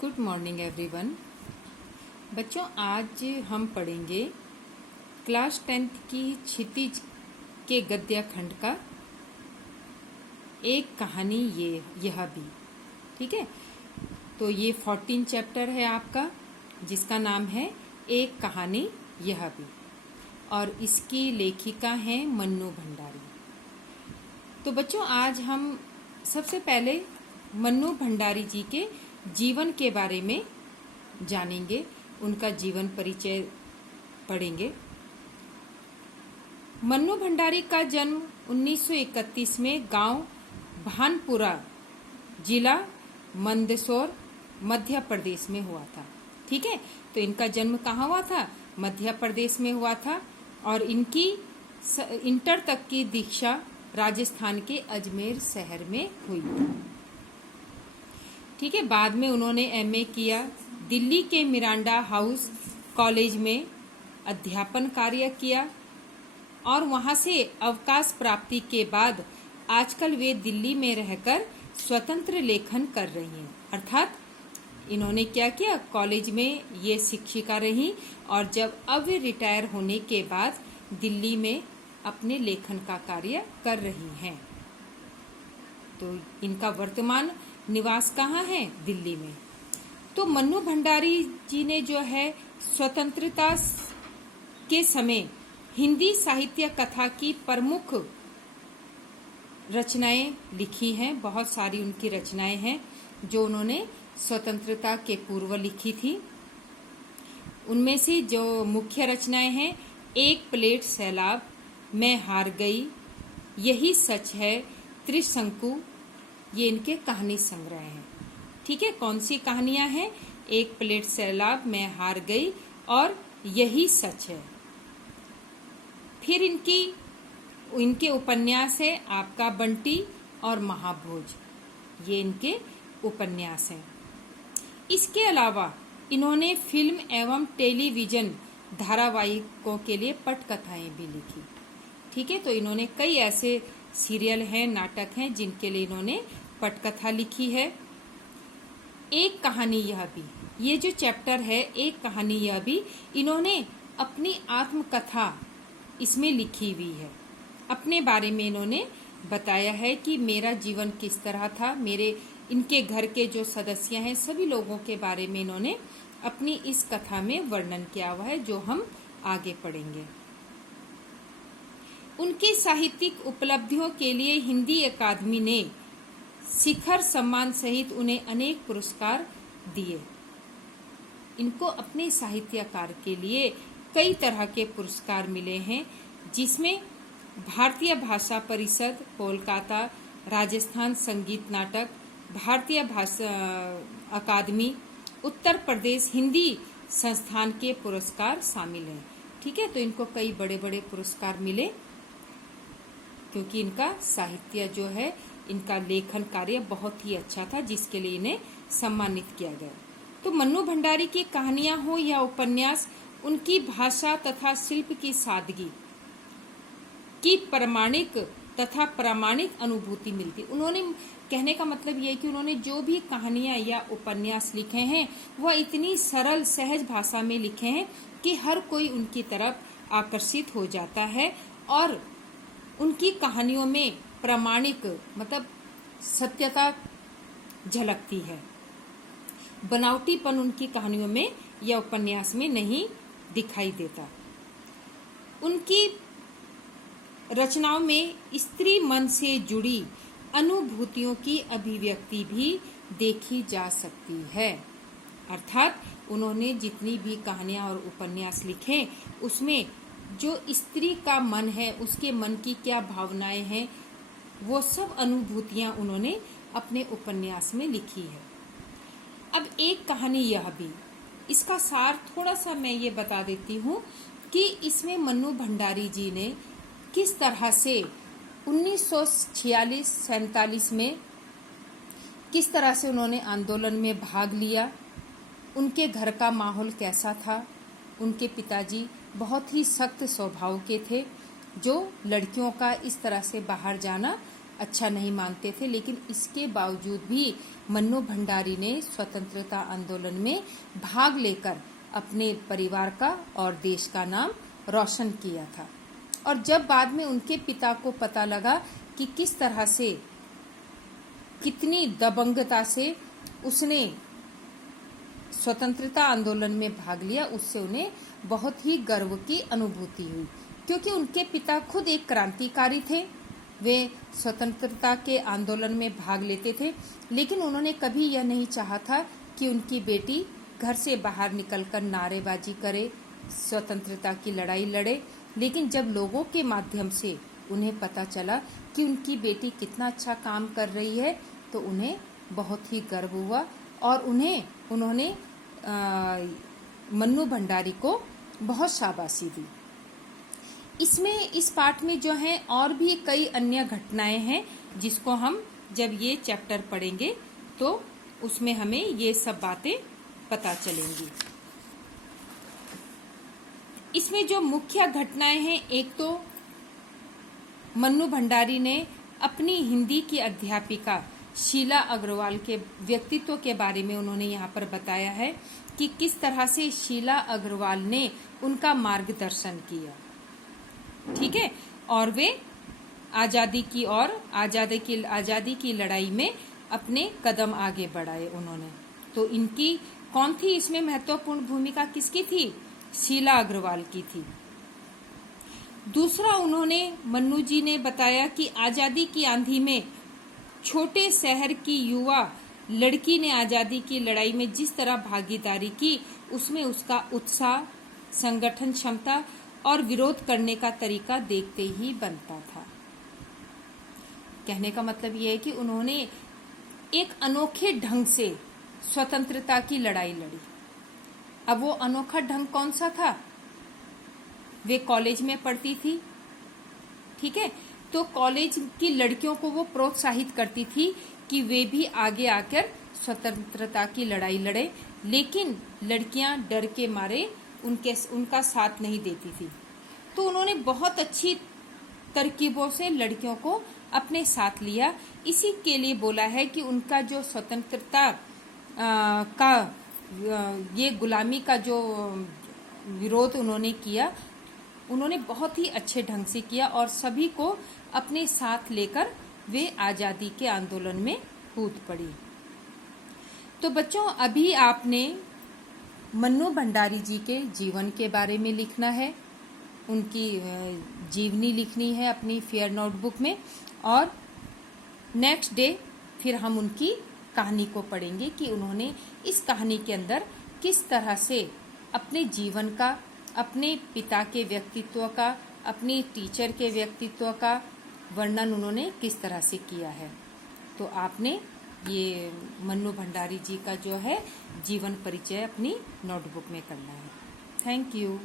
Good morning everyone. बच्चों, आज हम पढ़ेंगे क्लास 10th की क्षितिज के गद्य खंड का एक कहानी यह भी। ठीक है, तो ये 14 चैप्टर है आपका, जिसका नाम है एक कहानी यह भी, और इसकी लेखिका हैं मन्नू भंडारी। तो बच्चों, आज हम सबसे पहले मन्नू भंडारी जी के जीवन के बारे में जानेंगे, उनका जीवन परिचय पढ़ेंगे। मन्नू भंडारी का जन्म 1931 में गांव भानपुरा, जिला मंदसौर, मध्य प्रदेश में हुआ था। ठीक है, तो इनका जन्म कहाँ हुआ था? मध्य प्रदेश में हुआ था, और इनकी इंटर तक की दीक्षा राजस्थान के अजमेर शहर में हुई। ठीक है, बाद में उन्होंने एमए किया। दिल्ली के मिरांडा हाउस कॉलेज में अध्यापन कार्य किया, और वहां से अवकाश प्राप्ति के बाद आजकल वे दिल्ली में रहकर स्वतंत्र लेखन कर रही हैं। अर्थात इन्होंने क्या किया, कॉलेज में ये शिक्षिका रही, और जब अब वे रिटायर होने के बाद दिल्ली में अपने लेखन का कार्य कर रही हैं। तो इनका वर्तमान निवास कहाँ है? दिल्ली में। तो मन्नू भंडारी जी ने जो है स्वतंत्रता के समय हिंदी साहित्य कथा की प्रमुख रचनाएं लिखी हैं। बहुत सारी उनकी रचनाएं हैं जो उन्होंने स्वतंत्रता के पूर्व लिखी थी। उनमें से जो मुख्य रचनाएं हैं, एक प्लेट सैलाब, मैं हार गई, यही सच है, त्रिशंकु, ये इनके कहानी संग्रह हैं। ठीक है, कौन सी कहानियां हैं? एक प्लेट सैलाब, मैं हार गई और यही सच है। फिर इनके उपन्यास है आपका बंटी और महाभोज, ये इनके उपन्यास हैं। इसके अलावा इन्होंने फिल्म एवं टेलीविजन धारावाहिकों के लिए पटकथाएं भी लिखी। ठीक है, तो इन्होंने कई ऐसे सीरियल हैं, नाटक हैं, जिनके लिए इन्होंने पटकथा लिखी है। एक कहानी यह भी, ये जो चैप्टर है एक कहानी यह भी, इन्होंने अपनी आत्मकथा इसमें लिखी हुई है। अपने बारे में इन्होंने बताया है कि मेरा जीवन किस तरह था, इनके घर के जो सदस्य हैं सभी लोगों के बारे में इन्होंने अपनी इस कथा में वर्णन किया हुआ है, जो हम आगे पढ़ेंगे। उनकी साहित्यिक उपलब्धियों के लिए हिंदी अकादमी ने शिखर सम्मान सहित उन्हें अनेक पुरस्कार दिए। इनको अपने साहित्यकार के लिए कई तरह के पुरस्कार मिले हैं, जिसमें भारतीय भाषा परिषद, कोलकाता, राजस्थान संगीत नाटक, भारतीय भाषा अकादमी, उत्तर प्रदेश हिंदी संस्थान के पुरस्कार शामिल हैं। ठीक है, तो इनको कई बड़े बड़े पुरस्कार मिले, क्योंकि इनका साहित्य जो है, इनका लेखन कार्य बहुत ही अच्छा था, जिसके लिए इन्हें सम्मानित किया गया। तो मन्नू भंडारी की कहानियां हो या उपन्यास, उनकी भाषा तथा शिल्प की सादगी की प्रामाणिक अनुभूति मिलती। उन्होंने, कहने का मतलब ये है कि उन्होंने जो भी कहानियां या उपन्यास लिखे हैं वह इतनी सरल सहज भाषा में लिखे हैं कि हर कोई उनकी तरफ आकर्षित हो जाता है, और उनकी कहानियों में प्रामाणिक मतलब सत्यता झलकती है। बनावटीपन उनकी कहानियों में या उपन्यास में नहीं दिखाई देता। उनकी रचनाओं में स्त्री मन से जुड़ी अनुभूतियों की अभिव्यक्ति भी देखी जा सकती है। अर्थात उन्होंने जितनी भी कहानियां और उपन्यास लिखे, उसमें जो स्त्री का मन है, उसके मन की क्या भावनाएं हैं, वो सब अनुभूतियां उन्होंने अपने उपन्यास में लिखी है। अब एक कहानी यह भी, इसका सार थोड़ा सा मैं ये बता देती हूँ कि इसमें मन्नू भंडारी जी ने किस तरह से 1946-47 में किस तरह से उन्होंने आंदोलन में भाग लिया, उनके घर का माहौल कैसा था। उनके पिताजी बहुत ही सख्त स्वभाव के थे, जो लड़कियों का इस तरह से बाहर जाना अच्छा नहीं मानते थे, लेकिन इसके बावजूद भी मन्नू भंडारी ने स्वतंत्रता आंदोलन में भाग लेकर अपने परिवार का और देश का नाम रोशन किया था। और जब बाद में उनके पिता को पता लगा कि किस तरह से, कितनी दबंगता से उसने स्वतंत्रता आंदोलन में भाग लिया, उससे उन्हें बहुत ही गर्व की अनुभूति हुई, क्योंकि उनके पिता खुद एक क्रांतिकारी थे। वे स्वतंत्रता के आंदोलन में भाग लेते थे, लेकिन उन्होंने कभी यह नहीं चाहा था कि उनकी बेटी घर से बाहर निकलकर नारेबाजी करे, स्वतंत्रता की लड़ाई लड़े। लेकिन जब लोगों के माध्यम से उन्हें पता चला कि उनकी बेटी कितना अच्छा काम कर रही है, तो उन्हें बहुत ही गर्व हुआ और उन्होंने मन्नू भंडारी को बहुत शाबाशी दी। इस पाठ में जो है और भी कई अन्य घटनाएं हैं, जिसको हम जब ये चैप्टर पढ़ेंगे तो उसमें हमें ये सब बातें पता चलेंगी। इसमें जो मुख्य घटनाएं हैं, एक तो मन्नू भंडारी ने अपनी हिंदी की अध्यापिका शीला अग्रवाल के व्यक्तित्व के बारे में उन्होंने यहाँ पर बताया है कि किस तरह से शीला अग्रवाल ने उनका मार्गदर्शन किया, ठीक है, और वे आजादी की लड़ाई में अपने कदम आगे बढ़ाए उन्होंने। तो इनकी कौन थी इसमें महत्वपूर्ण भूमिका किसकी थी? शीला अग्रवाल की थी। दूसरा, मन्नू जी ने बताया कि आजादी की आंधी में छोटे शहर की युवा लड़की ने आजादी की लड़ाई में जिस तरह भागीदारी की, उसमें उसका उत्साह, संगठन क्षमता और विरोध करने का तरीका देखते ही बनता था। कहने का मतलब यह है कि उन्होंने एक अनोखे ढंग से स्वतंत्रता की लड़ाई लड़ी। अब वो अनोखा ढंग कौन सा था? वे कॉलेज में पढ़ती थी, ठीक है, तो कॉलेज की लड़कियों को वो प्रोत्साहित करती थी कि वे भी आगे आकर स्वतंत्रता की लड़ाई लड़े, लेकिन लड़कियां डर के मारे उनका साथ नहीं देती थी। तो उन्होंने बहुत अच्छी तरकीबों से लड़कियों को अपने साथ लिया। इसी के लिए बोला है कि उनका जो स्वतंत्रता का ये गुलामी का जो विरोध उन्होंने किया, उन्होंने बहुत ही अच्छे ढंग से किया और सभी को अपने साथ लेकर वे आजादी के आंदोलन में कूद पड़ी। तो बच्चों, अभी आपने मन्नू भंडारी जी के जीवन के बारे में लिखना है, उनकी जीवनी लिखनी है अपनी फेयर नोटबुक में, और नेक्स्ट डे फिर हम उनकी कहानी को पढ़ेंगे कि उन्होंने इस कहानी के अंदर किस तरह से अपने जीवन का, अपने पिता के व्यक्तित्व का, अपनी टीचर के व्यक्तित्व का वर्णन उन्होंने किस तरह से किया है। तो आपने ये मन्नू भंडारी जी का जो है जीवन परिचय अपनी नोटबुक में करना है। Thank you.